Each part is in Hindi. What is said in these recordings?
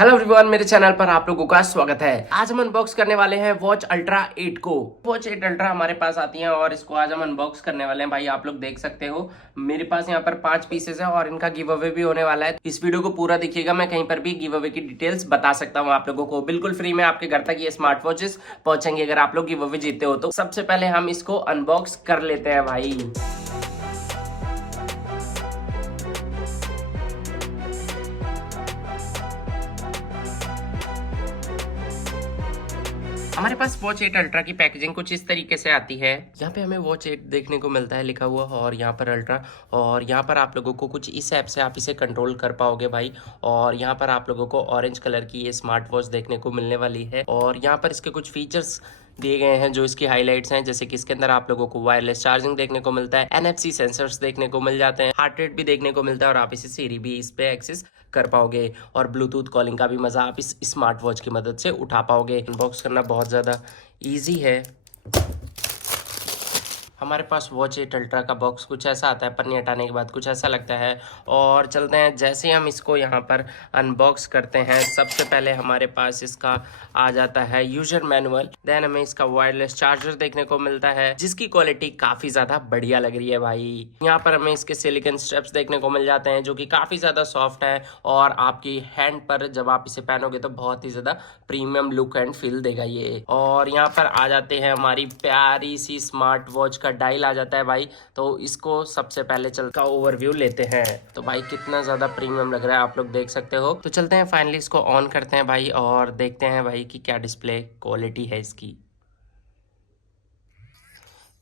हेलो एवरीवन, मेरे चैनल पर आप लोगों का स्वागत है। आज हम अनबॉक्स करने वाले हैं वॉच अल्ट्रा 8 को। वॉच 8 अल्ट्रा हमारे पास आती है और इसको आज हम अनबॉक्स करने वाले हैं। भाई आप लोग देख सकते हो मेरे पास यहाँ पर 5 पीसेस है और इनका गिव अवे भी होने वाला है। इस वीडियो को पूरा देखिएगा, मैं कहीं पर भी गिव अवे की डिटेल्स बता सकता हूँ आप लोगों को। बिल्कुल फ्री में आपके घर तक ये स्मार्ट वॉचेस पहुंचेंगे अगर आप लोग गिव अवे जीते हो तो। सबसे पहले हम इसको अनबॉक्स कर लेते हैं भाई। हमारे पास वॉच 8 अल्ट्रा की पैकेजिंग कुछ इस तरीके से आती है। यहाँ पे हमें वॉच 8 देखने को मिलता है लिखा हुआ, और यहाँ पर अल्ट्रा, और यहाँ पर आप लोगों को कुछ इस ऐप से आप इसे कंट्रोल कर पाओगे भाई। और यहाँ पर आप लोगों को ऑरेंज कलर की ये स्मार्ट वॉच देखने को मिलने वाली है। और यहाँ पर इसके कुछ फीचर्स दिए गए हैं जो इसकी हाइलाइट्स हैं, जैसे कि इसके अंदर आप लोगों को वायरलेस चार्जिंग देखने को मिलता है, NFC सेंसर्स देखने को मिल जाते हैं, हार्ट रेट भी देखने को मिलता है, और आप इसे सीरी भी इस पे एक्सेस कर पाओगे, और ब्लूटूथ कॉलिंग का भी मजा आप इस स्मार्ट वॉच की मदद से उठा पाओगे। अनबॉक्स करना बहुत ज़्यादा ईजी है। हमारे पास वॉच 8 अल्ट्रा का बॉक्स कुछ ऐसा आता है, पन्नी हटाने के बाद कुछ ऐसा लगता है। और चलते हैं, जैसे ही हम इसको यहाँ पर अनबॉक्स करते हैं सबसे पहले हमारे पास इसका आ जाता है यूजर मैनुअल। देन हमें इसका वायरलेस चार्जर देखने को मिलता है जिसकी क्वालिटी काफ़ी ज़्यादा बढ़िया लग रही है भाई। यहाँ पर हमें इसके सिलिकॉन स्ट्रैप्स देखने को मिल जाते हैं जो कि काफ़ी ज़्यादा सॉफ्ट है, और आपकी हैंड पर जब आप इसे पहनोगे तो बहुत ही ज़्यादा प्रीमियम लुक एंड फील देगा ये। और यहाँ पर आ जाते हैं हमारी प्यारी सी स्मार्ट वॉच का डायल आ जाता है भाई। तो इसको सबसे पहले चल का ओवरव्यू लेते हैं। तो भाई कितना ज्यादा प्रीमियम लग रहा है आप लोग देख सकते हो। तो चलते हैं फाइनली इसको ऑन करते हैं भाई और देखते हैं भाई कि क्या डिस्प्ले क्वालिटी है इसकी।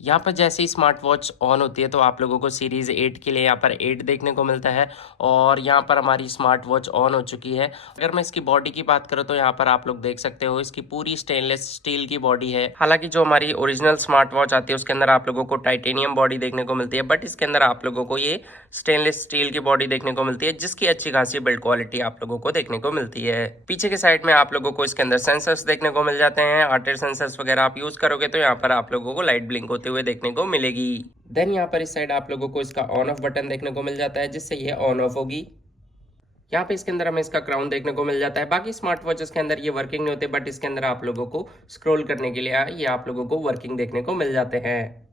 यहाँ पर जैसे ही स्मार्ट वॉच ऑन होती है तो आप लोगों को सीरीज़ 8 के लिए यहाँ पर 8 देखने को मिलता है, और यहाँ पर हमारी स्मार्ट वॉच ऑन हो चुकी है। अगर मैं इसकी बॉडी की बात करूँ तो यहाँ पर आप लोग देख सकते हो इसकी पूरी स्टेनलेस स्टील की बॉडी है। हालांकि जो हमारी ओरिजिनल स्मार्ट वॉच आती है उसके अंदर आप लोगों को टाइटेनियम बॉडी देखने को मिलती है, बट इसके अंदर आप लोगों को ये स्टेनलेस स्टील की बॉडी देखने को मिलती है जिसकी अच्छी खासी बिल्ड क्वालिटी आप लोगों को देखने को मिलती है। पीछे के साइड में आप लोगों को इसके अंदर सेंसर्स देखने को मिल जाते हैं। आर्टर सेंसर्स वगैरह आप यूज करोगे तो यहाँ पर आप लोगों को लाइट ब्लिंक होते हुए देखने को मिलेगी। देन यहाँ पर इस साइड आप लोगों को इसका ऑन ऑफ बटन देखने को मिल जाता है जिससे ये ऑन ऑफ होगी। यहाँ पे इसके अंदर हमें इसका क्राउन देखने को मिल जाता है। बाकी स्मार्ट वॉचेस के अंदर ये वर्किंग नहीं होते, बट इसके अंदर आप लोगों को स्क्रॉल करने के लिए ये आप लोगों को वर्किंग देखने को मिल जाते हैं।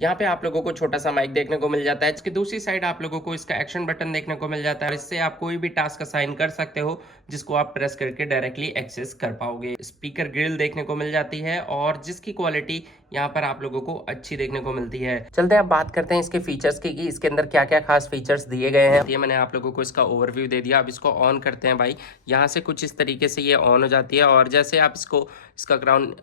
यहाँ पे आप लोगों को छोटा सा माइक देखने को मिल जाता है। इसकी दूसरी साइड आप लोगों को इसका एक्शन बटन देखने को मिल जाता है। इससे आप कोई भी टास्क असाइन कर सकते हो जिसको आप प्रेस करके डायरेक्टली एक्सेस कर पाओगे। स्पीकर ग्रिल देखने को मिल जाती है और जिसकी क्वालिटी यहाँ पर आप लोगों को अच्छी देखने को मिलती है। चलते हैं अब बात करते हैं इसके फीचर्स की कि इसके अंदर क्या क्या खास फीचर्स दिए गए हैं। ये मैंने आप लोगों को इसका ओवरव्यू दे दिया। अब इसको ऑन करते हैं भाई। यहाँ से कुछ इस तरीके से ये ऑन हो जाती है, और जैसे आप इसका क्राउन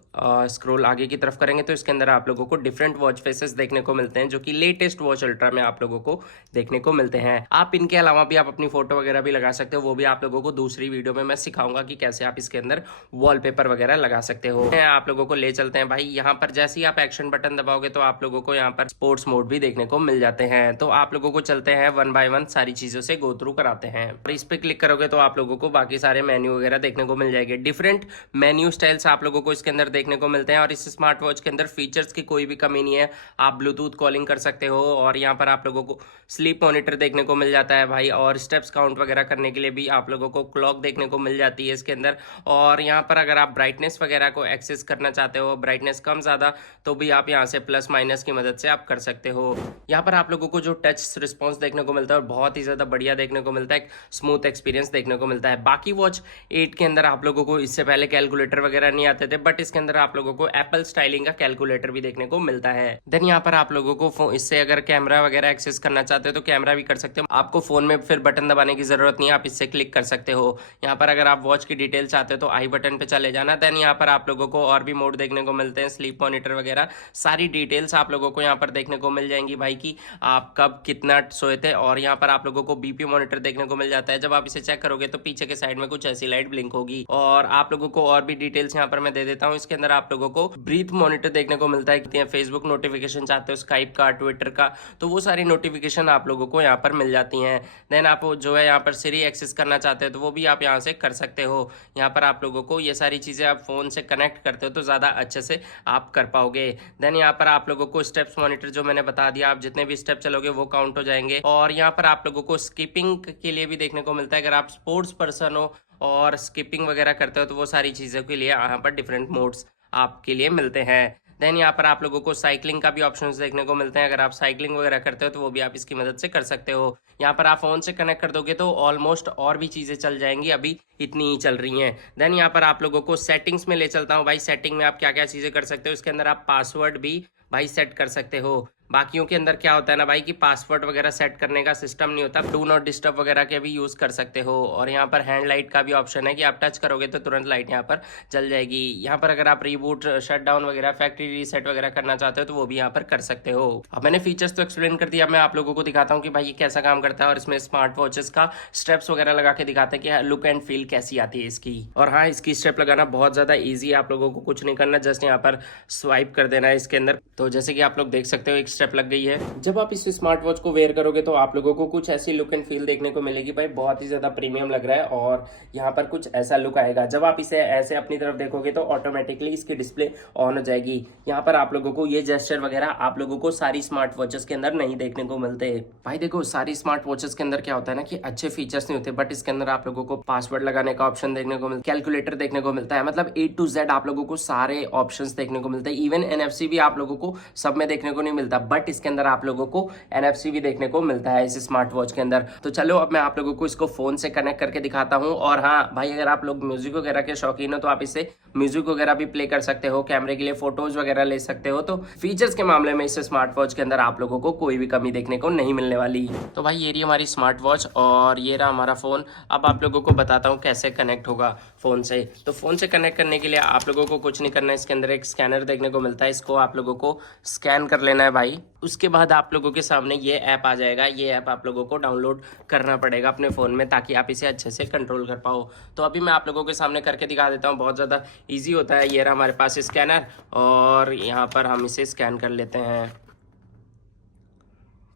स्क्रॉल आगे की तरफ करेंगे तो इसके अंदर आप लोगों को डिफरेंट वॉच फेसेस देखने को मिलते हैं जो कि लेटेस्ट वॉच अल्ट्रा में आप लोगों को देखने को मिलते हैं। आप इनके अलावा भी आप अपनी फोटो वगैरह भी लगा सकते हो, वो भी आप लोगों को दूसरी वीडियो में मैं सिखाऊंगा कि कैसे आप इसके अंदर वॉलपेपर वगैरह लगा सकते हो। आप लोगों को ले चलते हैं भाई। यहाँ पर जैसे ही आप एक्शन बटन दबाओगे तो आप लोगों को यहाँ पर स्पोर्ट्स मोड भी देखने को मिल जाते हैं। तो आप लोगों को चलते हैं वन बाय वन सारी चीजों से गो थ्रू कराते हैं। और इस पे क्लिक करोगे तो आप लोगों को बाकी सारे मेन्यू वगैरह देखने को मिल जाएंगे। डिफरेंट मेन्यू स्टाइल्स आप लोगों को इसके अंदर देखने को मिलते हैं, और इस स्मार्ट वॉच के अंदर फीचर्स की कोई भी कमी नहीं है। आप ब्लूटूथ कॉलिंग कर सकते हो, और यहाँ पर आप लोगों को स्लीप मॉनिटर देखने को मिल जाता है भाई, और स्टेप्स काउंट वगैरह करने के लिए भी आप लोगों को क्लॉक देखने को मिल जाती है इसके अंदर। और यहाँ पर अगर आप ब्राइटनेस वगैरह को एक्सेस करना चाहते हो, ब्राइटनेस कम ज़्यादा, तो भी आप यहाँ से प्लस माइनस की मदद से आप कर सकते हो। यहाँ पर आप लोगों को जो टच रिस्पॉन्स देखने को मिलता है बहुत ही ज़्यादा बढ़िया देखने को मिलता है, स्मूथ एक्सपीरियंस देखने को मिलता है। बाकी वॉच 8 के अंदर आप लोगों को इससे पहले कैलकुलेटर वगैरह नहीं आते थे, बट इसके अंदर आप लोगों को एप्पल स्टाइलिंग का कैलकुलेटर भी देखने को मिलता है। देन यहाँ पर आप लोगों को इससे अगर कैमरा वगैरह एक्सेस करना चाहते हो तो कैमरा भी कर सकते हो। आपको फोन में फिर बटन दबाने की जरूरत नहीं है, आप इससे क्लिक कर सकते हो। यहाँ पर अगर आप वॉच की डिटेल चाहते हो तो आई बटन पे चले जाना। देन यहाँ पर आप लोगों को और भी मोड देखने को मिलते हैं, स्लीप मॉनिटर वगैरह सारी डिटेल्स आप लोगों को यहाँ पर देखने को मिल जाएंगी भाई कि आप कब कितना सोए थे। और यहाँ पर आप लोगों को बीपी मॉनिटर देखने को मिल जाता है। जब आप इसे चेक करोगे तो पीछे के साइड में कुछ ऐसी लाइट ब्लिंक होगी। और आप लोगों को और भी डिटेल्स यहाँ पर मैं दे देता हूँ। इसके अंदर आप लोगों को ब्रीथ मॉनिटर देखने को मिलता है। फेसबुक नोटिफिकेशन चाहते हो, स्काइप का, ट्विटर का, तो वो सारी नोटिफिकेशन आप लोगों को यहाँ पर मिल जाती हैं। देन आप जो है यहाँ पर सीरी एक्सेस करना चाहते हो तो वो भी आप यहाँ से कर सकते हो। यहाँ पर आप लोगों को ये सारी चीज़ें आप फोन से कनेक्ट करते हो तो ज़्यादा अच्छे से आप कर पाओगे। देन यहाँ पर आप लोगों को स्टेप्स मॉनिटर जो मैंने बता दिया, आप जितने भी स्टेप चलोगे वो काउंट हो जाएंगे। और यहाँ पर आप लोगों को स्किपिंग के लिए भी देखने को मिलता है। अगर आप स्पोर्ट्स पर्सन हो और स्किपिंग वगैरह करते हो तो वो सारी चीज़ों के लिए यहाँ पर डिफरेंट मोड्स आपके लिए मिलते हैं। देन यहाँ पर आप लोगों को साइकिलिंग का भी ऑप्शंस देखने को मिलते हैं। अगर आप साइकिलिंग वगैरह करते हो तो वो भी आप इसकी मदद से कर सकते हो। यहाँ पर आप फ़ोन से कनेक्ट कर दोगे तो ऑलमोस्ट और भी चीज़ें चल जाएंगी, अभी इतनी ही चल रही हैं। देन यहाँ पर आप लोगों को सेटिंग्स में ले चलता हूँ भाई। सेटिंग में आप क्या क्या चीज़ें कर सकते हो, इसके अंदर आप पासवर्ड भी भाई सेट कर सकते हो। बाकियों के अंदर क्या होता है ना भाई कि पासवर्ड वगैरह सेट करने का सिस्टम नहीं होता, डू नॉट डिस्टर्ब वगैरह के भी यूज़ कर सकते हो। और यहाँ पर हैंड लाइट का भी ऑप्शन है कि आप टच करोगे तो तुरंत लाइट यहाँ पर जल जाएगी। यहाँ पर अगर आप रीबूट, शट डाउन वगैरह, फैक्ट्री रीसेट वगैरह करना चाहते हो तो वो भी यहाँ पर कर सकते हो। अब मैंने फीचर्स तो एक्सप्लेन कर दिया, मैं आप लोगों को दिखाता हूँ कि भाई ये कैसा काम करता है। और इसमें स्मार्ट वॉचेस का स्टेप्स वगैरह लगा के दिखाते हैं कि लुक एंड फील कैसी आती है इसकी। और हाँ, इसकी स्टेप लगाना बहुत ज़्यादा ईजी है, आप लोगों को कुछ नहीं करना, जस्ट यहाँ पर स्वाइप कर देना है इसके अंदर। तो जैसे कि आप लोग देख सकते हो एक स्टेप लग गई है। जब आप इस स्मार्ट वॉच को वेयर करोगे तो आप लोगों को कुछ ऐसी लुक एंड फील देखने को मिलेगी भाई, बहुत ही ज़्यादा प्रीमियम लग रहा है। और यहाँ पर कुछ ऐसा लुक आएगा, जब आप इसे ऐसे अपनी तरफ देखोगे तो ऑटोमेटिकली इसकी डिस्प्ले ऑन हो जाएगी। यहाँ पर आप लोगों को ये जेस्चर वगैरह आप लोगों को सारी स्मार्ट वॉचेस के अंदर नहीं देखने को मिलते भाई। देखो सारी स्मार्ट वॉचेस के अंदर क्या होता है ना कि अच्छे फीचर्स नहीं होते, बट इसके अंदर आप लोगों को पासवर्ड लगाने का ऑप्शन देखने को मिलता है, कैलकुलेटर देखने को मिलता है, मतलब A to Z आप लोगों को सारे ऑप्शंस देखने को मिलते हैं। इवन NFC भी आप लोगों को सब में देखने को नहीं मिलता, बट इसके अंदर आप लोगों को NFC भी देखने को मिलता है इस स्मार्ट वॉच के अंदर। तो चलो अब मैं आप लोगों को इसको फोन से कनेक्ट करके दिखाता हूँ। और हाँ भाई, अगर आप लोग म्यूजिक वगैरह के शौकीन हो तो आप इससे म्यूजिक वगैरह भी प्ले कर सकते हो, कैमरे के लिए फोटोज वगैरह ले सकते हो। तो फीचर्स के मामले में इस स्मार्ट वॉच के अंदर आप लोगों को कोई भी कमी देखने को नहीं मिलने वाली। तो भाई ये रही हमारी स्मार्ट वॉच और ये रहा हमारा फोन। अब आप लोगों को बताता हूँ कैसे कनेक्ट होगा फोन से। तो फोन से कनेक्ट करने के लिए आप लोगों को कुछ नहीं करना है, इसके अंदर एक स्कैनर देखने को मिलता है, इसको आप लोगों को स्कैन कर लेना है भाई। उसके बाद आप लोगों के सामने ये ऐप आ जाएगा, ये ऐप आप लोगों को डाउनलोड करना पड़ेगा अपने फ़ोन में ताकि आप इसे अच्छे से कंट्रोल कर पाओ। तो अभी मैं आप लोगों के सामने करके दिखा देता हूँ, बहुत ज़्यादा इजी होता है। ये रहा हमारे पास स्कैनर और यहाँ पर हम इसे स्कैन कर लेते हैं।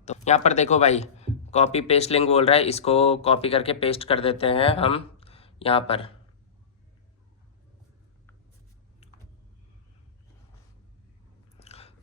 तो यहाँ पर देखो भाई, कॉपी पेस्ट लिंक बोल रहा है, इसको कॉपी करके पेस्ट कर देते हैं हम यहाँ पर।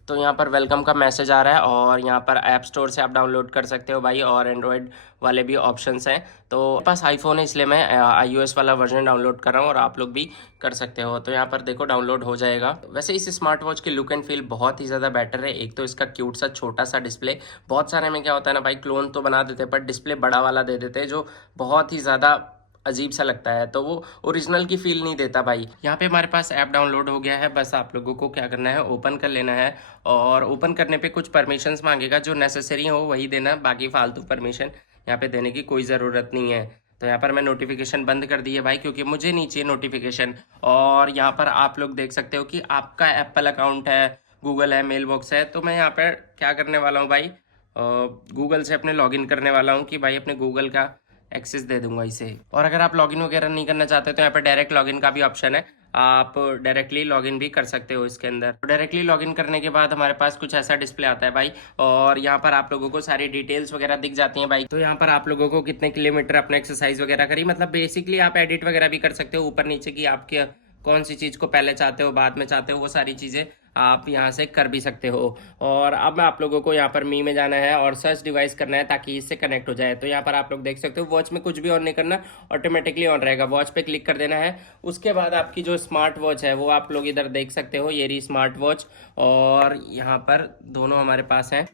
तो यहाँ पर वेलकम का मैसेज आ रहा है और यहाँ पर ऐप स्टोर से आप डाउनलोड कर सकते हो भाई, और एंड्रॉयड वाले भी ऑप्शंस हैं। तो मेरे पास आईफोन है इसलिए मैं iOS वाला वर्जन डाउनलोड कर रहा हूँ और आप लोग भी कर सकते हो। तो यहाँ पर देखो डाउनलोड हो जाएगा। वैसे इस स्मार्ट वॉच की लुक एंड फील बहुत ही ज़्यादा बेटर है। एक तो इसका क्यूट सा छोटा सा डिस्प्ले, बहुत सारे में क्या होता है ना भाई, क्लोन तो बना देते हैं पर डिस्प्ले बड़ा वाला दे देते हैं जो बहुत ही ज़्यादा अजीब सा लगता है, तो वो ओरिजिनल की फील नहीं देता भाई। यहाँ पे हमारे पास ऐप डाउनलोड हो गया है, बस आप लोगों को क्या करना है, ओपन कर लेना है। और ओपन करने पे कुछ परमिशंस मांगेगा, जो नेसेसरी हो वही देना, बाकी फालतू परमिशन यहाँ पे देने की कोई ज़रूरत नहीं है। तो यहाँ पर मैं नोटिफिकेशन बंद कर दी है भाई, क्योंकि मुझे नहीं चाहिए नोटिफिकेशन। और यहाँ पर आप लोग देख सकते हो कि आपका एप्पल अकाउंट है, गूगल है, मेल बॉक्स है। तो मैं यहाँ पर क्या करने वाला हूँ भाई, गूगल से अपने लॉगिन करने वाला हूँ कि भाई अपने गूगल का एक्सेस दे दूंगा इसे। और अगर आप लॉगिन वगैरह नहीं करना चाहते तो यहाँ पर डायरेक्ट लॉगिन का भी ऑप्शन है, आप डायरेक्टली लॉगिन भी कर सकते हो इसके अंदर। डायरेक्टली लॉगिन करने के बाद हमारे पास कुछ ऐसा डिस्प्ले आता है भाई, और यहाँ पर आप लोगों को सारी डिटेल्स वगैरह दिख जाती हैं भाई। तो यहाँ पर आप लोगों को कितने किलोमीटर अपने एक्सरसाइज वगैरह करी, मतलब बेसिकली आप एडिट वगैरह भी कर सकते हो ऊपर नीचे की, आपके कौन सी चीज़ को पहले चाहते हो बाद में चाहते हो, वो सारी चीज़ें आप यहाँ से कर भी सकते हो। और अब आप लोगों को यहाँ पर मी में जाना है और सर्च डिवाइस करना है ताकि इससे कनेक्ट हो जाए। तो यहाँ पर आप लोग देख सकते हो वॉच में कुछ भी ऑन नहीं करना, ऑटोमेटिकली ऑन रहेगा। वॉच पे क्लिक कर देना है, उसके बाद आपकी जो स्मार्ट वॉच है वो आप लोग इधर देख सकते हो, ये रही स्मार्ट वॉच। और यहाँ पर दोनों हमारे पास हैं,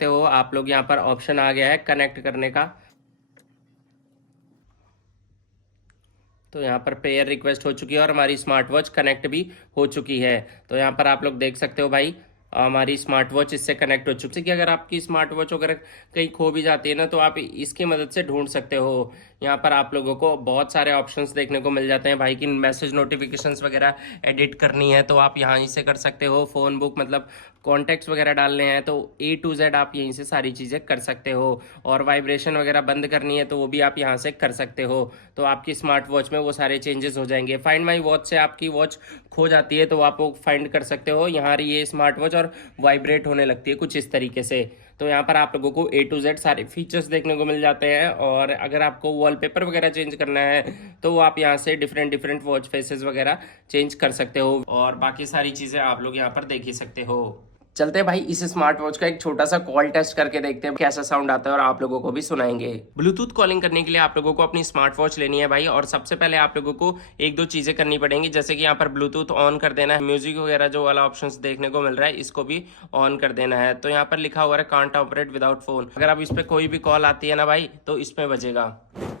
तो आप लोग यहाँ पर ऑप्शन आ गया है कनेक्ट करने का। तो यहाँ पर पेयर रिक्वेस्ट हो चुकी है और हमारी स्मार्ट वॉच कनेक्ट भी हो चुकी है। तो यहाँ पर आप लोग देख सकते हो भाई, हमारी स्मार्ट वॉच इससे कनेक्ट हो चुकी है। कि अगर आपकी स्मार्ट वॉच अगर कहीं खो भी जाती है ना, तो आप इसकी मदद से ढूंढ सकते हो। यहाँ पर आप लोगों को बहुत सारे ऑप्शंस देखने को मिल जाते हैं भाई, कि मैसेज नोटिफिकेशंस वगैरह एडिट करनी है तो आप यहाँ से कर सकते हो। फ़ोन बुक मतलब कॉन्टैक्ट्स वगैरह डालने हैं तो A to Z आप यहीं से सारी चीज़ें कर सकते हो। और वाइब्रेशन वगैरह बंद करनी है तो वो भी आप यहाँ से कर सकते हो। तो आपकी स्मार्ट वॉच में वो सारे चेंजेस हो जाएंगे। फाइंड माई वॉच से आपकी वॉच खो जाती है तो आप वो फाइंड कर सकते हो। यहाँ ये स्मार्ट वॉच और वाइब्रेट होने लगती है कुछ इस तरीके से। तो यहाँ पर आप लोगों को A to Z सारे फीचर्स देखने को मिल जाते हैं। और अगर आपको वॉलपेपर वगैरह चेंज करना है तो आप यहाँ से डिफरेंट वॉच फेसेस वगैरह चेंज कर सकते हो। और बाकी सारी चीज़ें आप लोग यहाँ पर देख ही सकते हो। चलते हैं भाई इस स्मार्ट वॉच का एक छोटा सा कॉल टेस्ट करके देखते हैं कैसा साउंड आता है और आप लोगों को भी सुनाएंगे। ब्लूटूथ कॉलिंग करने के लिए आप लोगों को अपनी स्मार्ट वॉच लेनी है भाई, और सबसे पहले आप लोगों को एक दो चीजें करनी पड़ेंगी, जैसे कि यहाँ पर ब्लूटूथ ऑन कर देना है, म्यूजिक वगैरह जो वाला ऑप्शन देखने को मिल रहा है इसको भी ऑन कर देना है। तो यहाँ पर लिखा हुआ है कांट ऑपरेट विदाउट फोन, अगर अब इस पे कोई भी कॉल आती है ना भाई तो इसमें बजेगा।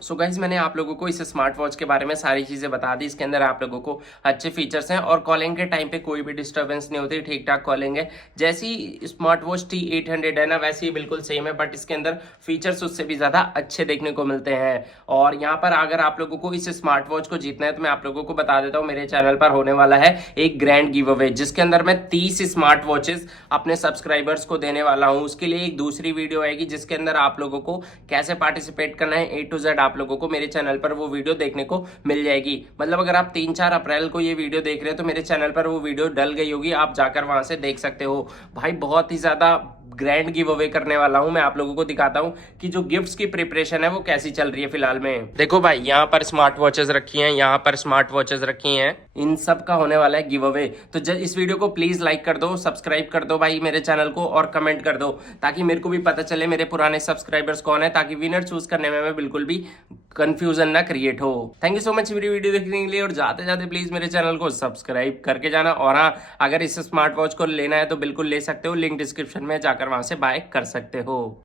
सो गाइज मैंने आप लोगों को इस स्मार्ट वॉच के बारे में सारी चीजें बता दी। इसके अंदर आप लोगों को अच्छे फीचर्स हैं और कॉलिंग के टाइम पे कोई भी डिस्टर्बेंस नहीं होती, ठीक ठाक कॉलिंग है। जैसी स्मार्ट वॉच T800 है ना वैसे ही बिल्कुल सेम है, बट इसके अंदर फीचर्स उससे भी ज्यादा अच्छे देखने को मिलते हैं। और यहाँ पर अगर आप लोगों को इस स्मार्ट वॉच को जीतना है तो मैं आप लोगों को बता देता हूँ, मेरे चैनल पर होने वाला है एक ग्रैंड गिव अवे, जिसके अंदर मैं 30 स्मार्ट वॉचेस अपने सब्सक्राइबर्स को देने वाला हूँ। उसके लिए एक दूसरी वीडियो आएगी जिसके अंदर आप लोगों को कैसे पार्टिसिपेट करना है A to Z आप लोगों को मेरे चैनल पर वो वीडियो देखने को मिल जाएगी। मतलब अगर आप 3-4 अप्रैल को ये वीडियो देख रहे हैं तो मेरे चैनल पर वो वीडियो डल गई होगी, आप जाकर वहां से देख सकते हो। भाई बहुत ही ज्यादा ग्रैंड गिव अवे करने वाला हूं, मैं आप लोगों को दिखाता हूं कि जो गिफ्ट्स की प्रिपरेशन है वो कैसी चल रही है फिलहाल में। देखो भाई यहाँ पर स्मार्ट वॉचेस रखी हैं, यहाँ पर स्मार्ट वॉचेस रखी हैं, इन सब का होने वाला है गिव अवे। तो इस वीडियो को प्लीज लाइक कर दो, सब्सक्राइब कर दो भाई मेरे चैनल को, और कमेंट कर दो ताकि मेरे को भी पता चले मेरे पुराने सब्सक्राइबर्स कौन है, ताकि विनर चूज करने में मैं बिल्कुल भी कंफ्यूजन ना क्रिएट हो। थैंक यू सो मच मेरी वीडियो देखने के लिए, और जाते जाते प्लीज मेरे चैनल को सब्सक्राइब करके जाना। और हाँ, अगर इस स्मार्ट वॉच को लेना है तो बिल्कुल ले सकते हो, लिंक डिस्क्रिप्शन में जाकर वहां से बाय कर सकते हो।